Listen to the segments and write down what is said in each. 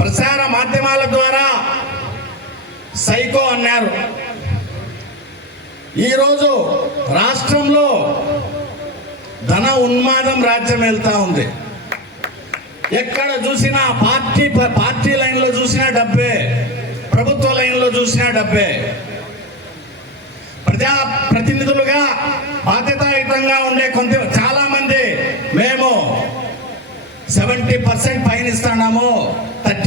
ప్రసార మాధ్యమాల ద్వారా సైకో అన్నారు. ఈరోజు రాష్ట్రంలో ధన ఉన్మాదం రాజ్యం వెళ్తా ఉంది. ఎక్కడ చూసినా పార్టీ పార్టీ లైన్లో చూసినా డబ్బే ప్రభుత్వ లైన్లో చూసినా డబ్బే. ప్రజా ప్రతినిధులుగా బాధ్యతాయుతంగా ఉండే కొంత చాలామంది మేము సెవెంటీ పర్సెంట్ పైన ఇస్తున్నాము.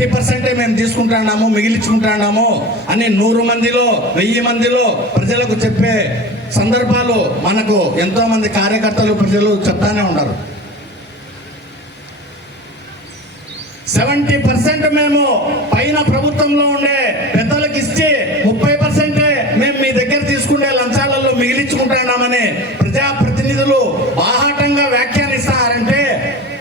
థర్టీ పర్సెంటే మేము తీసుకుంటున్నాము మిగిలించుకుంటున్నాము అని నూరు మందిలో వెయ్యి మందిలో ప్రజలకు చెప్పే సందర్భాలు మనకు ఎంతో మంది కార్యకర్తలు ప్రజలు చెప్తానే ఉన్నారు. సెవెంటీ పర్సెంట్ మేము పైన ప్రభుత్వంలో ఉండే పెద్దలకు ఇచ్చి ముప్పై పర్సెంటే మేము మీ దగ్గర తీసుకునే లంచాలలో మిగిలించుకుంటున్నామని ప్రజాప్రతినిధులు బాహాటంగా వ్యాఖ్యానిస్తారంటే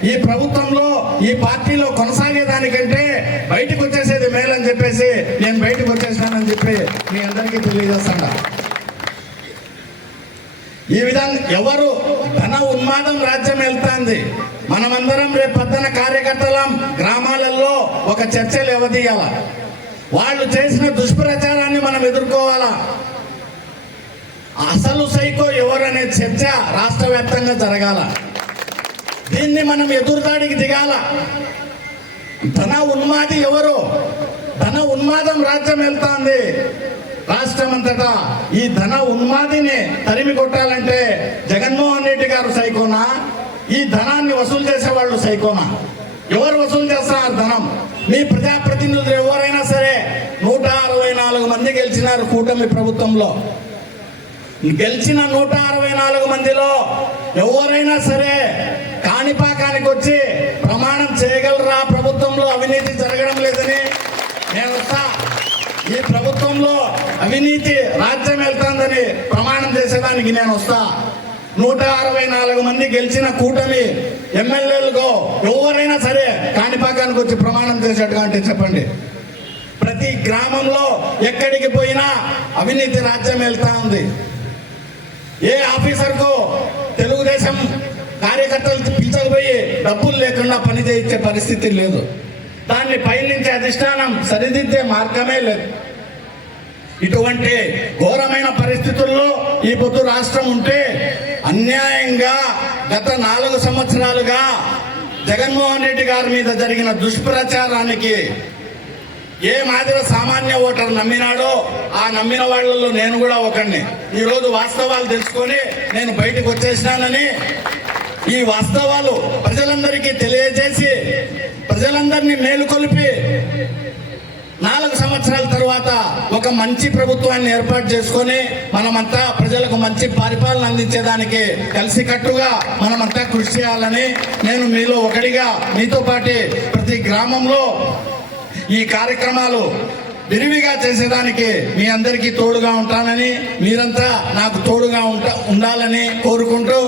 ఈ ప్రభుత్వంలో ఈ పార్టీలో కొనసాగేదానికంటే బయటకు వచ్చేసేది మేలని చెప్పేసి నేను బయటకు వచ్చేసానని చెప్పి మీ అందరికీ తెలియజేస్తాను. ఈ విధంగా ఎవరు ధన ఉన్మాదం రాజ్యం వెళ్తాంది? మనమందరం రేపు పద్దన కార్యకర్తలం గ్రామాలలో ఒక చర్చలు ఎవదీయాల వాళ్ళు చేసిన దుష్ప్రచారాన్ని మనం ఎదుర్కోవాలా? అసలు సైకో ఎవరనే చర్చ రాష్ట్ర వ్యాప్తంగా జరగాల. దీన్ని మనం ఎదురుదాడికి దిగాల. ధన ఉన్మాది ఎవరు? ధన ఉన్మాదం రాజ్యం వెళ్తాంది. రాష్ట్రం అంతటా ఈ ధన ఉన్మాదిని తరిమి కొట్టాలంటే జగన్మోహన్ రెడ్డి గారు సైకోనా? ఈ ధనాన్ని వసూలు చేసే వాళ్ళు సైకోనా? ఎవరు వసూలు చేస్తున్నారు ధనం? మీ ప్రజాప్రతినిధులు ఎవరైనా సరే నూట అరవై నాలుగు మంది గెలిచినారు కూటమి ప్రభుత్వంలో. గెలిచిన నూట అరవై నాలుగు మందిలో ఎవరైనా సరే కాణిపాకానికి వచ్చి ప్రమాణం చేయగలరా ప్రభుత్వంలో అవినీతి జరగడం లేదని నేను ఈ ప్రభుత్వంలో అవినీతి రాజ్యం వెళ్తాందని ప్రమాణం చేసేదానికి నేను వస్తా. నూట అరవై నాలుగు మంది గెలిచిన కూటమి ఎమ్మెల్యేలకు ఎవరైనా సరే కాణిపాకానికి వచ్చి ప్రమాణం చేసేట్టుగా అంటే చెప్పండి. ప్రతి గ్రామంలో ఎక్కడికి పోయినా అవినీతి రాజ్యం వెళ్తా ఉంది ఏ ఆఫీసర్కు తెలుగుదేశం కార్యకర్తలు పిలిచకపోయి డబ్బులు లేకుండా పని చేయించే పరిస్థితి లేదు. దాన్ని పైనుంచి అధిష్టానం సరిదిద్దే మార్గమే లేదు. ఇటువంటి ఘోరమైన పరిస్థితుల్లో ఈ పొద్దు రాష్ట్రం ఉంటే అన్యాయంగా గత నాలుగు సంవత్సరాలుగా జగన్మోహన్ రెడ్డి గారి మీద జరిగిన దుష్ప్రచారానికి ఏ మాదిర సామాన్య ఓటర్ నమ్మినాడో ఆ నమ్మిన వాళ్ళలో నేను కూడా ఒకడిని ఈరోజు వాస్తవాలు తెలుసుకొని నేను బయటకు వచ్చేసినానని ఈ వాస్తవాలు ప్రజలందరికీ తెలియజేసి ప్రజలందరినీ మేలుకొలిపి నాలుగు సంవత్సరాల తర్వాత ఒక మంచి ప్రభుత్వాన్ని ఏర్పాటు చేసుకొని మనమంతా ప్రజలకు మంచి పరిపాలన అందించేదానికి కలిసికట్టుగా మనమంతా కృషి చేయాలని నేను మీలో ఒకటిగా మీతో పాటు ప్రతి గ్రామంలో ఈ కార్యక్రమాలు విరివిగా చేసేదానికి మీ అందరికీ తోడుగా ఉంటానని మీరంతా నాకు తోడుగా ఉండాలని కోరుకుంటూ